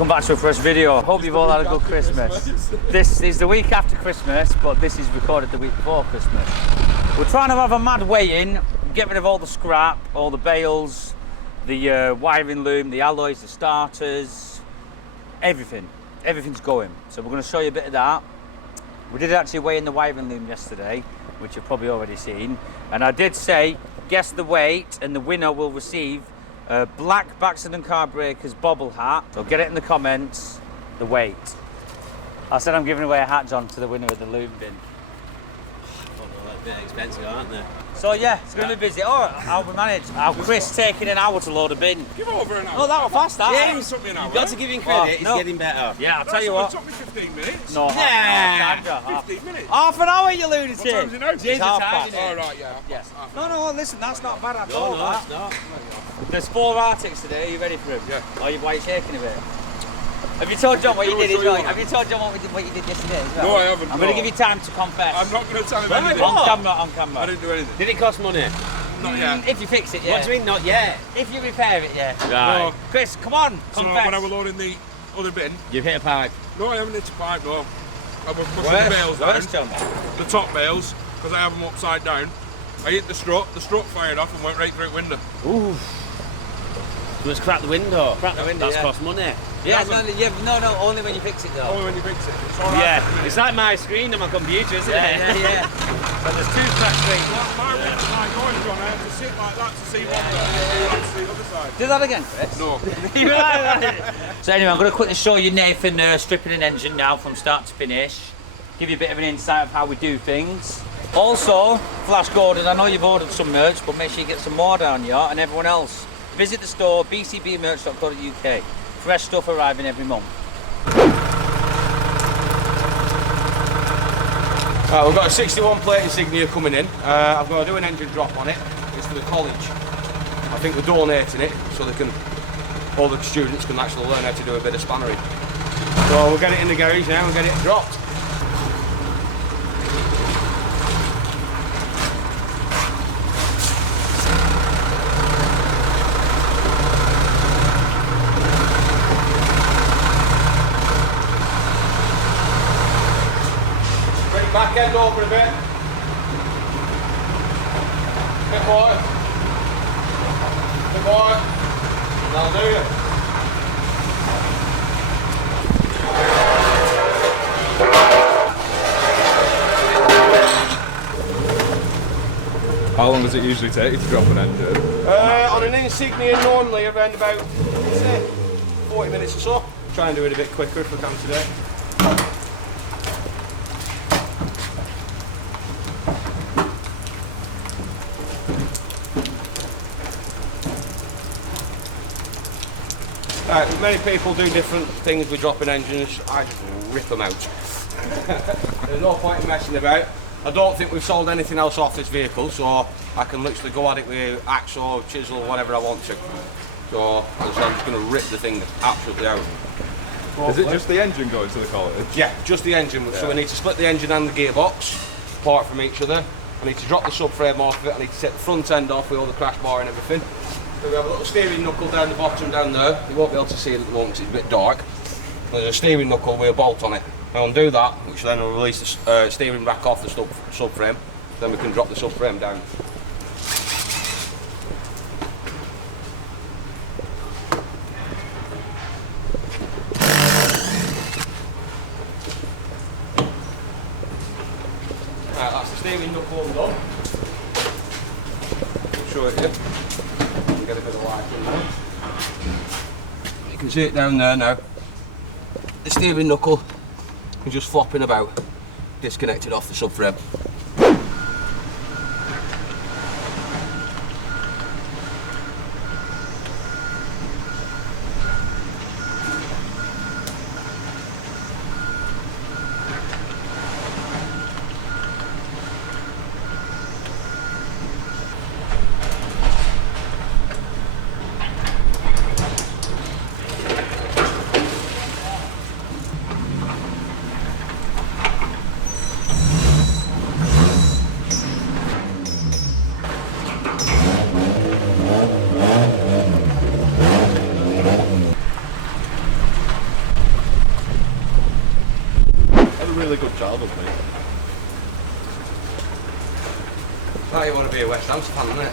Welcome back to a fresh video. Hope you've all had a good Christmas. This is the week after Christmas, but this is recorded the week before Christmas. We're trying to have a mad weigh-in, get rid of all the scrap, all the bales, the wiring loom, the alloys, the starters, everything. Everything's going. So we're going to show you a bit of that. We did actually weigh in the wiring loom yesterday, which you've probably already seen. And I did say, guess the weight, and the winner will receive a black Baxenden car breakers bobble hat. So get it in the comments, the weight. I said I'm giving away a hat, John, to the winner of the loom bin. A bit expensive, aren't they? So yeah, it's going to be busy. Oh, how we manage. How Chris taking an hour to load a bin. Give over an hour. Oh, that was fast, that. Yeah, It took me an hour. You've got to give him credit, it's no. getting better. Yeah, I'll tell you what. It took me 15 minutes. No, half 15 minutes. an hour, you What time lunatic. is it now? It's half past. Oh, right, yeah. Yes. No, listen, that's not bad at all. No, it's not. There's 4 Arctics today. Are you ready for him? Yeah. Why are you shaking a bit? Have you told John what you did as well? Have you told John what you did yesterday as well? No, I haven't. I'm going to give you time to confess. I'm not going to tell him Why anything. not? On camera. I didn't do anything. Did it cost money? Not yet. If you fix it, yeah. What do you mean not yet? If you repair it, yeah. Right. No. Chris, come on, So confess. when I was loading the other bin, You've hit a pipe. no, I haven't hit a pipe, no. I was pushing Where's- the bales where's down, John? the top bales, because I have them upside down. I hit the strut fired off and went right through the window. Ooh. You must crack the window. Crack the window, That's yeah. cost money. Yeah, no, only when you fix it though. Only when you fix it. It's all right. Yeah, it's like my screen on my computer, isn't it? Yeah. So there's 2 cracks straight. My window's like going, John. I have to sit like that to see one side, to see the other side. Do that again, Chris. No. So anyway, I'm going to quickly show you Nathan stripping an engine now from start to finish. Give you a bit of an insight of how we do things. Also, Flash Gordon, I know you've ordered some merch, but make sure you get some more down here, and everyone else. Visit the store, bcbmerch.co.uk. Fresh stuff arriving every month. Right, we've got a 61 plate Insignia coming in. I've got to do an engine drop on it. It's for the college. I think we're donating it so all the students can actually learn how to do a bit of spannering. So we'll get it in the garage now and get it dropped. Back end over a bit. Bit more. Bit more. That'll do you. How long does it usually take to drop an engine? On an Insignia normally around about, say, 40 minutes or so. Try and do it a bit quicker if we can today. Many people do different things with dropping engines. I just rip them out. There's no point in messing about. I don't think we've sold anything else off this vehicle, so I can literally go at it with axe or chisel, whatever I want to. So I'm just going to rip the thing absolutely out. Is it just the engine going to the college? Yeah, just the engine. Yeah. So we need to split the engine and the gearbox apart from each other. I need to drop the subframe off of it. I need to take the front end off with all the crash bar and everything. So we have a little steering knuckle down the bottom down there. You won't be able to see it at the moment because it's a bit dark. There's a steering knuckle with a bolt on it. I'll undo that, which then will release the steering rack off the subframe. Then we can drop the subframe down. Right, that's the steering knuckle undone. I'll show it you. Get a bit of light in there. You can see it down there now. The steering knuckle is just flopping about, disconnected off the subframe. Now you want to be a West Ham fan, isn't it?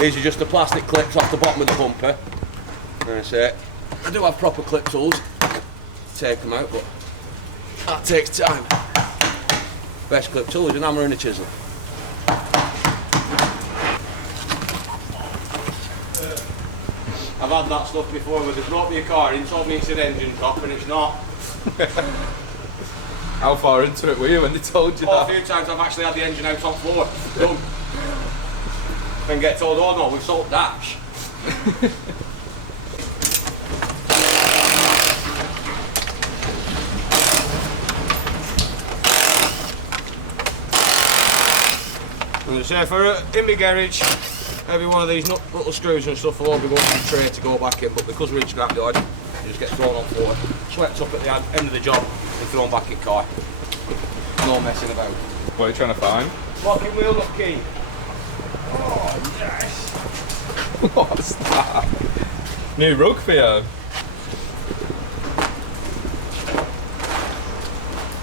These are just the plastic clips off the bottom of the bumper. That's it. I do have proper clip tools to take them out, but that takes time. Best clip tool is an hammer and a chisel. I've had that stuff before where they brought me a car in, told me it's an engine top and it's not. How far into it were you when they told you A that? few times I've actually had the engine out top floor. Done. Then get told, oh no, we've sold dash. And say for in my garage, every one of these little screws and stuff will all be going to the tray to go back in, but because we're in scrapyard, they just get thrown on floor, swept up at the end of the job and thrown back in car. No messing about. What are you trying to find? Locking wheel nut key. Oh, yes. What's that? New rug for you.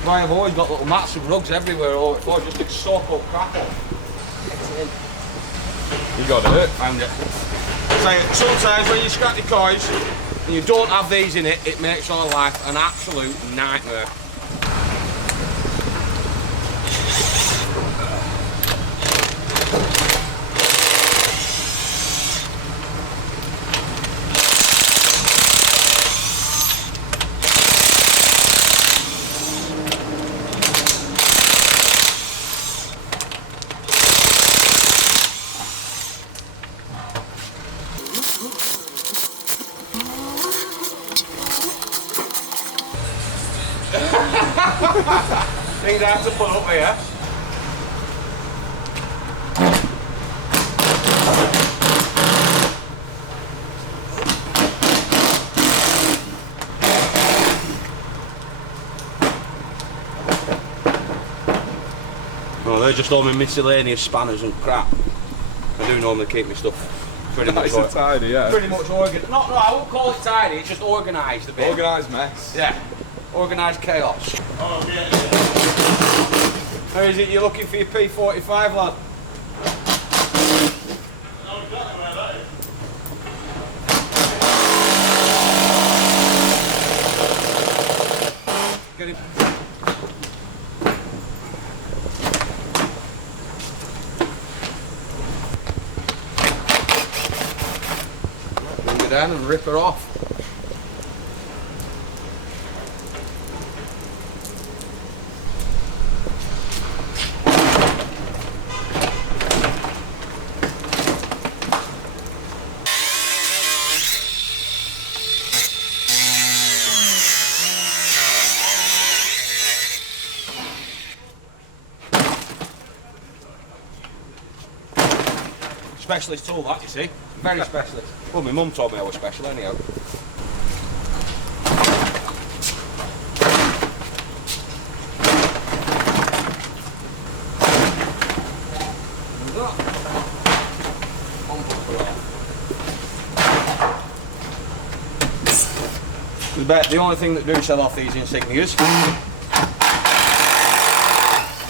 I've always got little mats and rugs everywhere, or just to soak up crap up. You got it. And sometimes when you scrap your cars and you don't have these in it, it makes our life an absolute nightmare. Things I have to put up here. No, they're just all my miscellaneous spanners and crap. I do normally keep my stuff pretty much Nice and tidy, yeah. pretty much organised. No, I won't call it tidy, it's just organised a bit. Organised mess. Yeah, organised chaos. Oh, yeah. How is it you're looking for your P45, lad? Get him. Bring her down and rip her off. Specialist tool that, you see. Very specialist. Well, my mum told me I was special anyhow. The only thing that do sell off these Insignias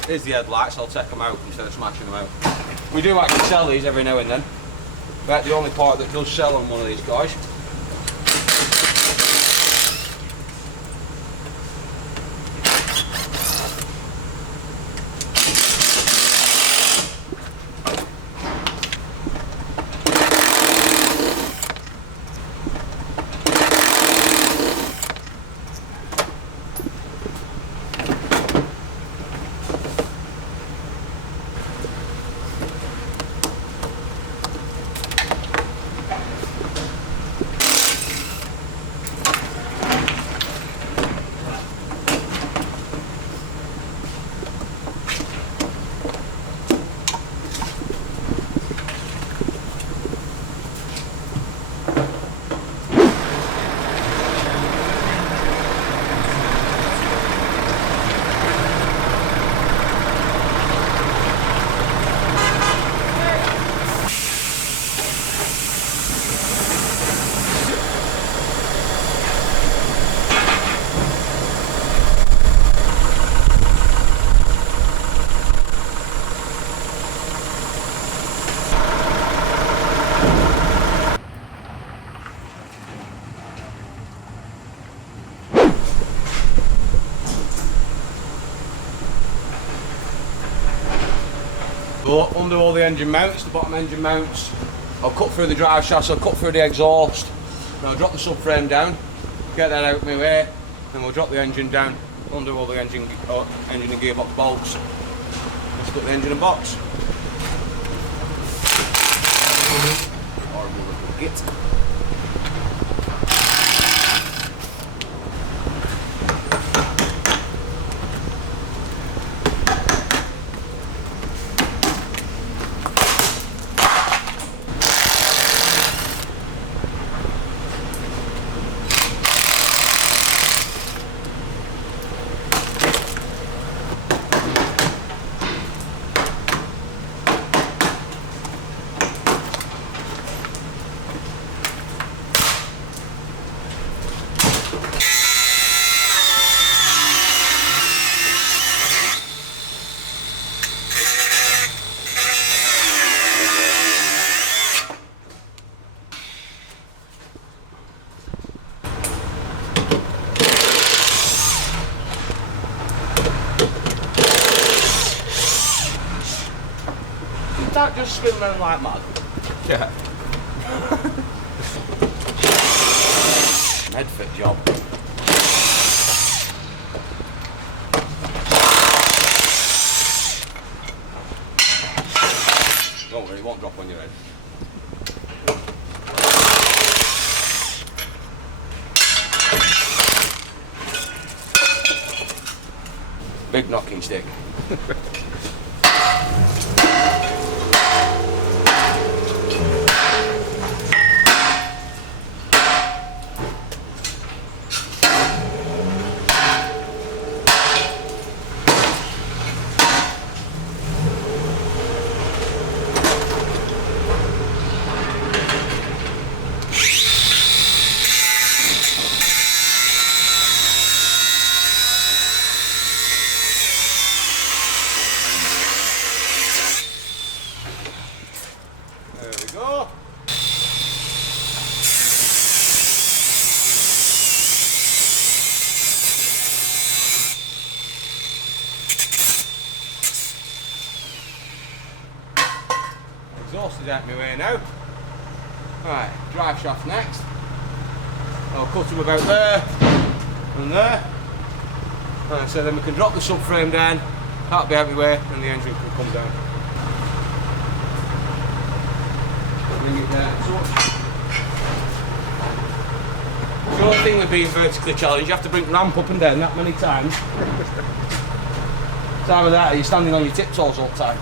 is the headlights. I'll take them out instead of smashing them out. We do actually sell these every now and then. But the only part that does sell on one of these guys. cut, undo all the engine mounts, the bottom engine mounts. I'll cut through the drive chassis, I'll cut through the exhaust. And I'll drop the subframe down, get that out of my way, and we'll drop the engine down, undo all the engine and gearbox bolts. And split the engine and box. Horrible little git. That just spin around like mad. Yeah. Medford job. Don't worry, it won't drop on your head. Big knocking stick. There we go. Exhaust is out my way now. Right, drive shaft next. I'll cut them about there and there. Right, so then we can drop the subframe down, that'll be out my way, and the engine can come down. Bring it down. So the only thing with being vertically challenged, you have to bring the ramp up and down that many times. It's either that or you're standing on your tiptoes all the time.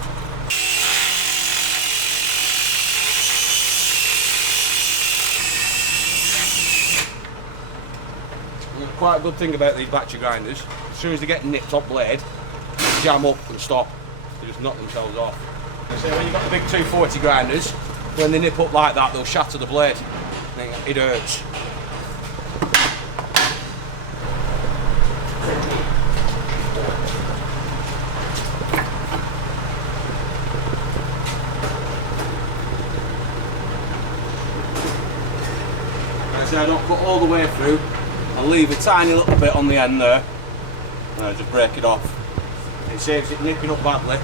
Quite a good thing about these battery grinders, as soon as they get nipped up blade, they jam up and stop. They just knock themselves off. So when you've got the big 240 grinders, when they nip up like that, they'll shatter the blade. It hurts. So I don't cut all the way through. I'll leave a tiny little bit on the end there, and I'll just break it off. It saves it nipping up badly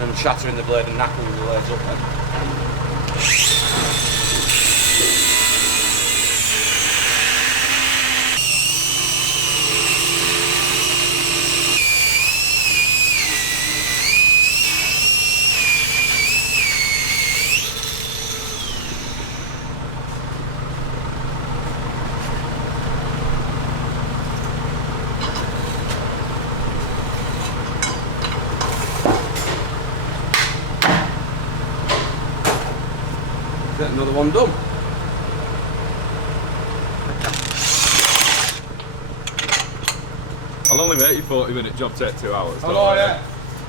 and shattering the blade and knackering the blades up then. Get another one done. I'll only make you 40-minute job take 2 hours. Oh, no, yeah.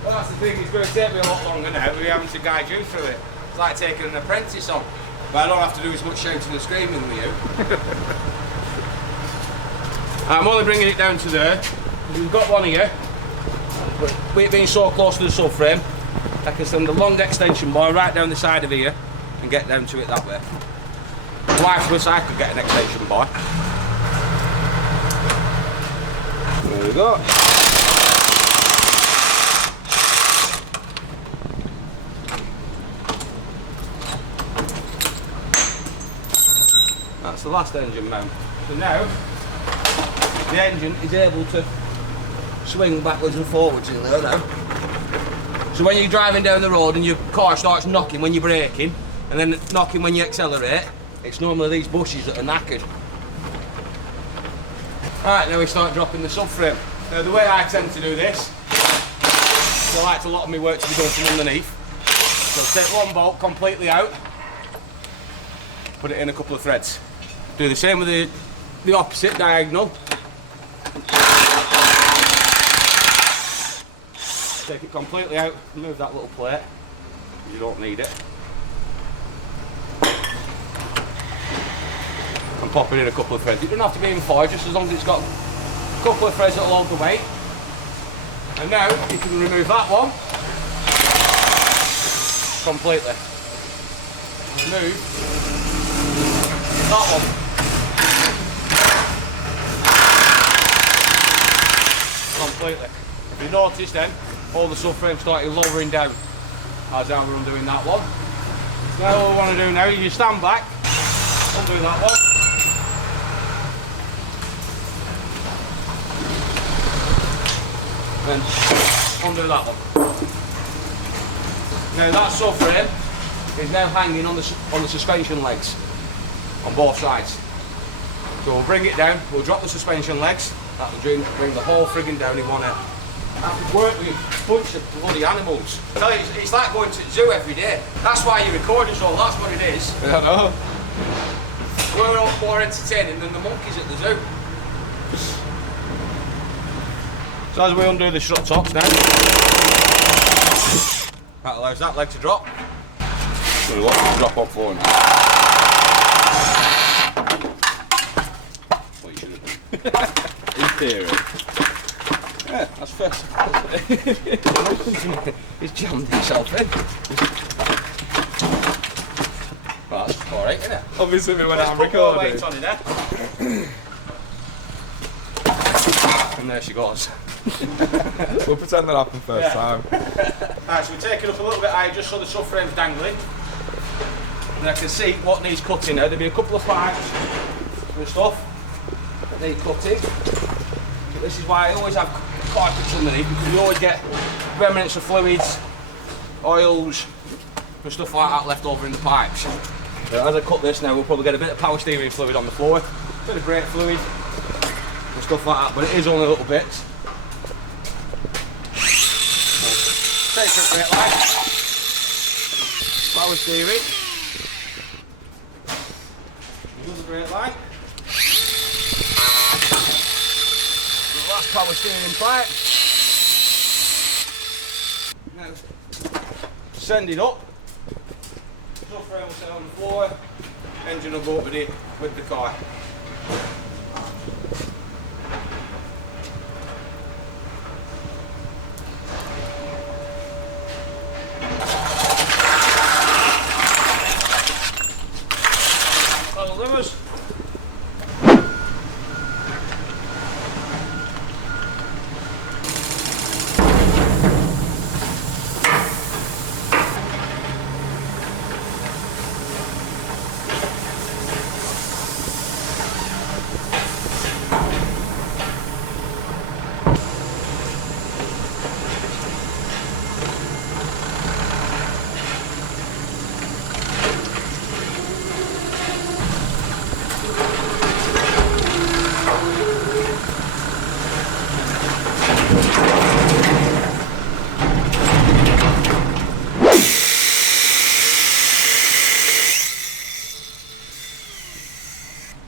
Well, that's the thing, it's going to take me a lot longer now. We're having to guide you through it. It's like taking an apprentice on. But I don't have to do as much shouting and screaming with you. I'm only bringing it down to there. We've got one here. But with it being so close to the subframe, I can send a long extension bar right down the side of here and get down to it that way. Vice versa, I could get an extension bar. There we go. That's the last engine mount. So now, the engine is able to swing backwards and forwards in there now. So when you're driving down the road and your car starts knocking when you're braking, and then knocking when you accelerate, it's normally these bushes that are knackered. Alright, now we start dropping the subframe. Now the way I tend to do this, I like a lot of my work to be done from underneath. So take one bolt completely out, put it in a couple of threads. Do the same with the opposite diagonal. Take it completely out, remove that little plate, you don't need it. And pop it in a couple of threads. It doesn't have to be in 4, just as long as it's got a couple of threads that'll hold the weight. And now you can remove that one completely. Remove that one. Completely. If you notice then, all the subframe started lowering down as how we're undoing that one. Now all we want to do now is you stand back, undo that one. Then undo that one. Now that subframe is now hanging on the suspension legs on both sides. So we'll bring it down, we'll drop the suspension legs, that will bring the whole frigging down in one end. I have to work with a bunch of bloody animals. I tell you, it's like going to the zoo every day. That's why you're recording, so that's what it is. I know. We're all more entertaining than the monkeys at the zoo. So as we undo the strut tops now, that allows that leg to drop. So we want it to drop off for him. What you should have done. In theory. Yeah, that's first. He's jammed himself in. Well, that's alright, isn't it? Obviously when Let's I'm put more recording. weight on it, and there she goes. We'll pretend that happened first time. Alright, so we take it up a little bit higher just so the subframe's dangling. And I can see what needs cutting now. There'll be a couple of pipes and stuff that need cutting. So this is why I always have carpets underneath, because you always get remnants of fluids, oils and stuff like that left over in the pipes. So as I cut this now, we'll probably get a bit of power steering fluid on the floor, a bit of brake fluid and stuff like that, but it is only little bits. Take it brake light, power steering, another brake light. Last power steering pipe. Now, send it up. Subframe will sit on the floor. Engine will go up with the car. Little levers.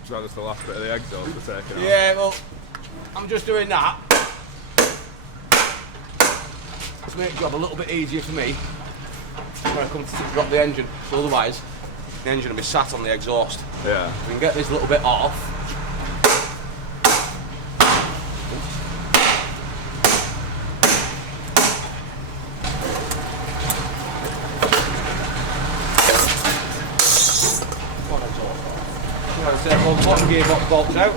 So that's the last bit of the exhaust we're taking out. Yeah, well, I'm just doing that to make the job a little bit easier for me when I come to drop the engine. So otherwise, the engine will be sat on the exhaust. Yeah. We can get this little bit off. Take all the bottom gearbox bolts out.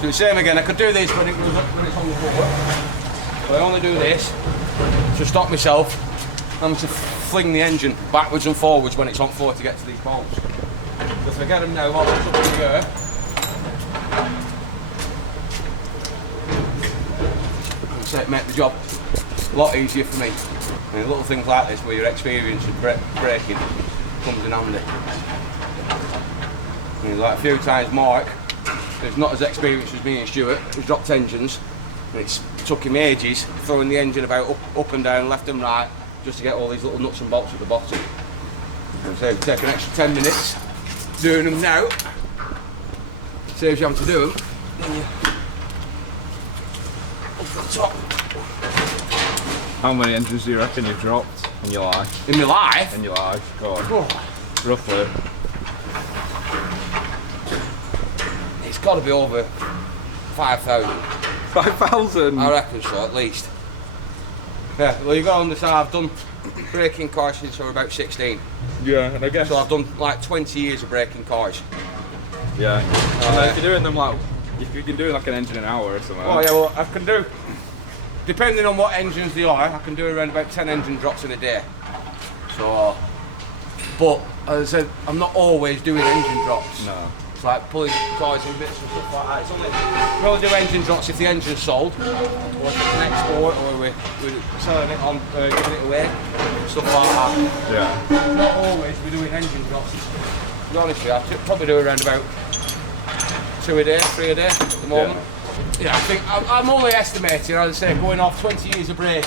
Do the same again. I could do this when it's on the floor, but I only do this to stop myself having to fling the engine backwards and forwards when it's on floor to get to these bolts. So If I get them now, I'll put them here. And so it make the job a lot easier for me. And little things like this where your experience of braking comes in handy. And like a few times Mark, who's not as experienced as me and Stuart, who's dropped engines, and it's took him ages throwing the engine about up and down, left and right, just to get all these little nuts and bolts at the bottom. And so if you take an extra 10 minutes doing them now, saves you having to do them, then you up the top. How many engines do you reckon you've dropped in your life? In my life? In your life, go on. Oh, Roughly. it's got to be over 5,000. 5,000? I reckon so, at least. Yeah, well you've got to understand, I've done braking cars since I was about 16. Yeah, and I guess. So I've done like 20 years of braking cars. Yeah. And then if you're doing them like, if you can do like an engine an hour or something. Oh yeah, well I can do, depending on what engines they are, I can do around about 10 engine drops in a day. So, but as I said, I'm not always doing engine drops. No. It's like pulling cars in bits and stuff like that. It's only, we only do engine drops if the engine's sold, or if it's an export, or we're selling it on, giving it away, stuff like that. Yeah. Not always we're doing engine drops. To be honest with you, I probably do around about 2 a day, 3 a day at the moment. Yeah, I think I'm only estimating, as I say, going off 20 years of braking.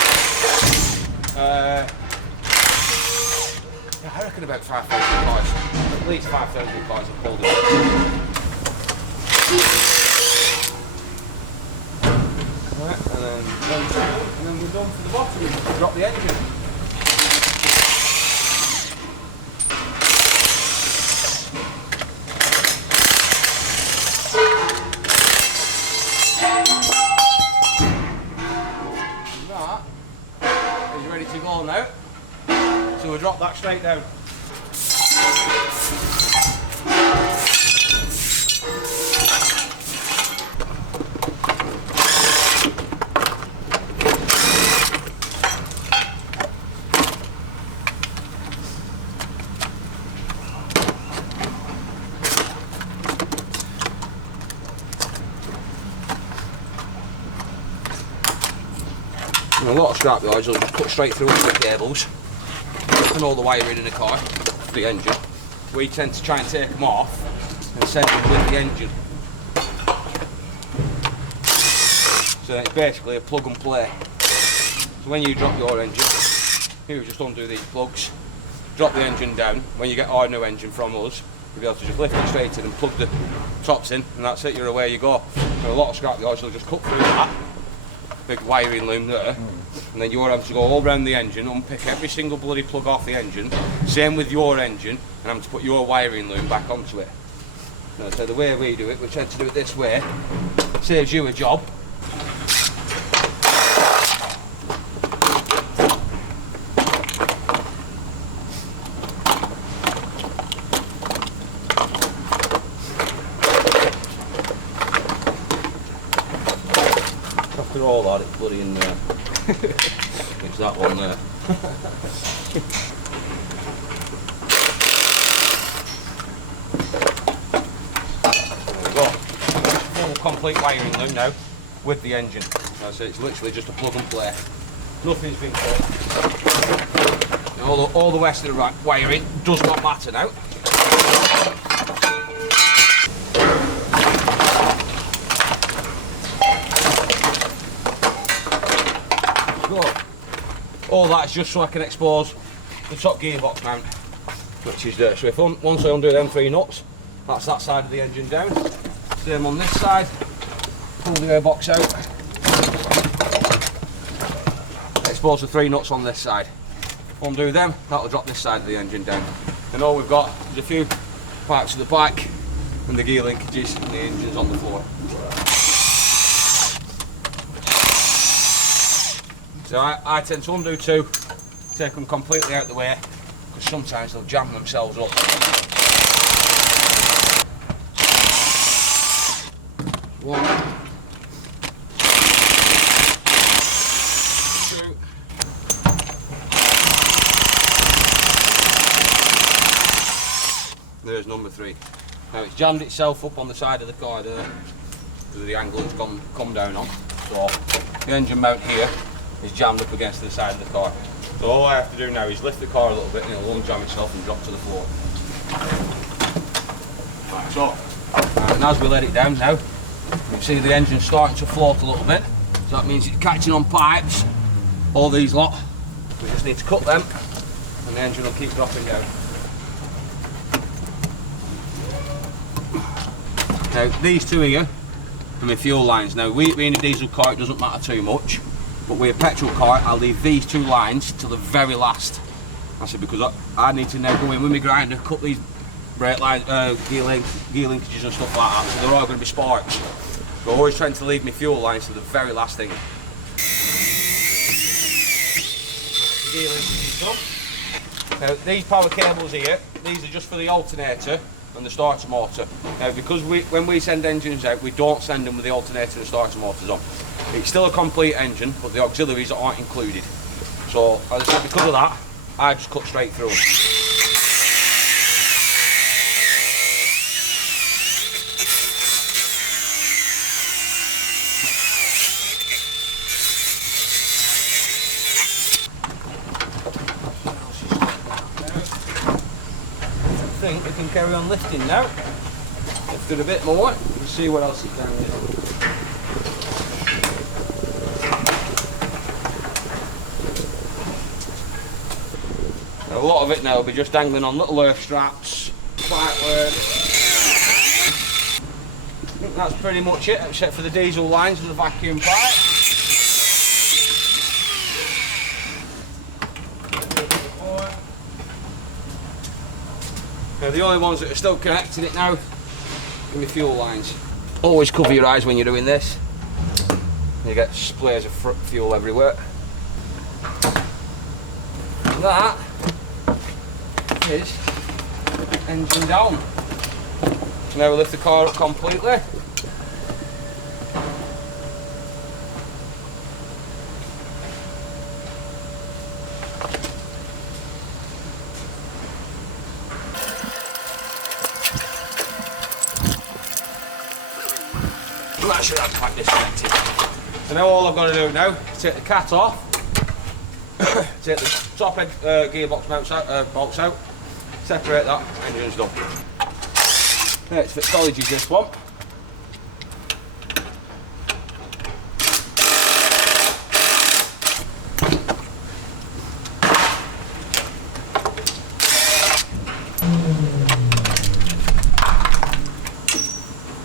Yeah, I reckon about 5,000 cars. At least 5,000 cars have pulled it. Right, and then we're done for the bottom. We drop the engine. That is ready to go now. So we'll drop that straight down. And a lot of scrap yards will just cut straight through the cables and all the wiring in the car for the engine. We tend to try and take them off and send them with the engine. So it's basically a plug and play. So when you drop your engine, you just undo these plugs, drop the engine down. When you get our new engine from us, you'll be able to just lift it straight in and plug the tops in, and that's it, you're away you go. And a lot of scrap yards will just cut through that big wiring loom there, and then you're having to go all round the engine, unpick every single bloody plug off the engine, same with your engine, and having to put your wiring loom back onto it. So the way we do it, we tend to do it this way, saves you a job. After all that, it's bloody in there. It's that one there. There we go. Full complete wiring loom now with the engine. So it's literally just a plug and play. Nothing's been cut. All the rest of the wiring does not matter now. All that's just so I can expose the top gearbox mount, which is there. So if once I undo them 3 nuts, that's that side of the engine down. Same on this side. Pull the gearbox out. Expose the 3 nuts on this side. Undo them, that'll drop this side of the engine down. And all we've got is a few parts at the back and the gear linkages, and the engine's on the floor. So I tend to undo 2, take them completely out of the way, because sometimes they'll jam themselves up. 1, 2. There's number 3. Now it's jammed itself up on the side of the car there because of the angle it's come down on. So the engine mount here is jammed up against the side of the car. So all I have to do now is lift the car a little bit and it'll unjam itself and drop to the floor. Right, so, and as we let it down now, you can see the engine starting to float a little bit. So that means it's catching on pipes, all these lot. We just need to cut them and the engine will keep dropping down. Now these two here are my fuel lines. Now with it being a diesel car it doesn't matter too much, but with a petrol car I'll leave these two lines to the very last. I said because I need to now go in with my grinder, cut these brake lines, gear linkages and stuff like that, so they're all going to be sparks. So I'm always trying to leave my fuel lines to the very last thing. Gear linkages up. Now these power cables here, these are just for the alternator and the starter motor. Now because when we send engines out, we don't send them with the alternator and starter motors on. It's still a complete engine, but the auxiliaries aren't included. So as I said, because of that, I just cut straight through. I think we can carry on lifting now. Lift it a bit more and see what else is down here. A lot of it now will be just dangling on little earth straps, pipe work. I think that's pretty much it, except for the diesel lines and the vacuum pipe. Now the only ones that are still connecting it now are my fuel lines. Always cover your eyes when you're doing this. You get splays of fuel everywhere. And that is engine down. So now we lift the car up completely. And that should have quite disconnected. So now all I've got to do now is take the cat off, take the top end gearbox bolts out, separate that, engine's done. Next fixology is this one.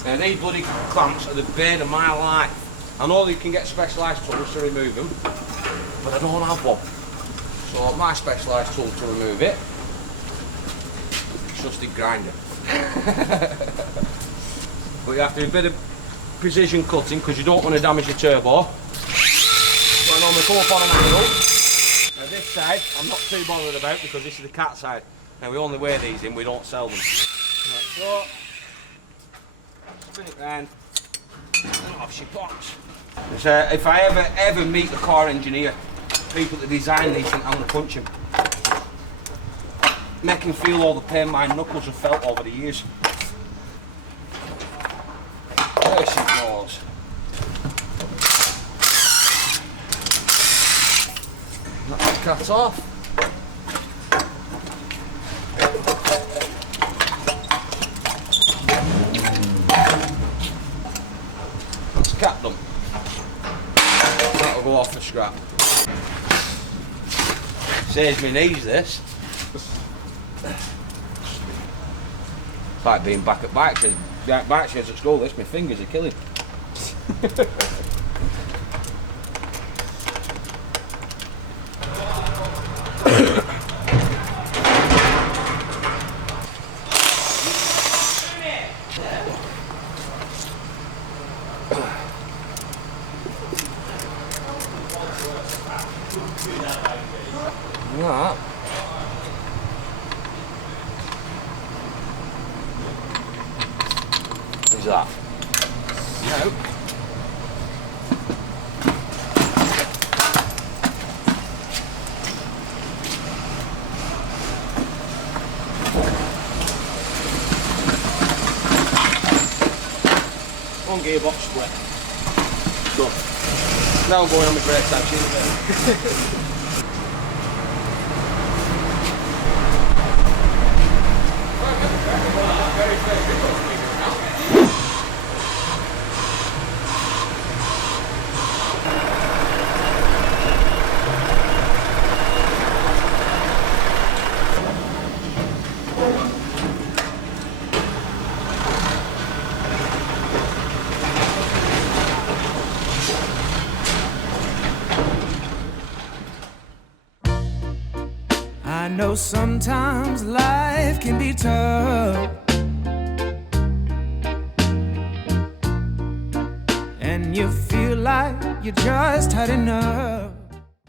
Now these bloody clamps are the bane of my life. I know that you can get specialised tools to remove them, but I don't have one. So my specialised tool to remove it is just a grinder. But you have to do a bit of precision cutting because you don't want to damage your turbo. So I normally come up on an angle. Now this side I'm not too bothered about because this is the cat side. Now we only wear these in, we don't sell them. Like so. Spin it round and off she pops. If I ever meet a car engineer, people that design these things, I'm going to punch him. Make him feel all the pain my knuckles have felt over the years. There she goes. Knock the cat off. That's the cat done. That'll go off the scrap. Saves me knees this. It's like being back at bike sheds at school, this, my fingers are killing. That is that. No. One gearbox split. Done. Now I'm going on the brakes actually in a bit. I know sometimes life can be tough, and you feel like you just had enough.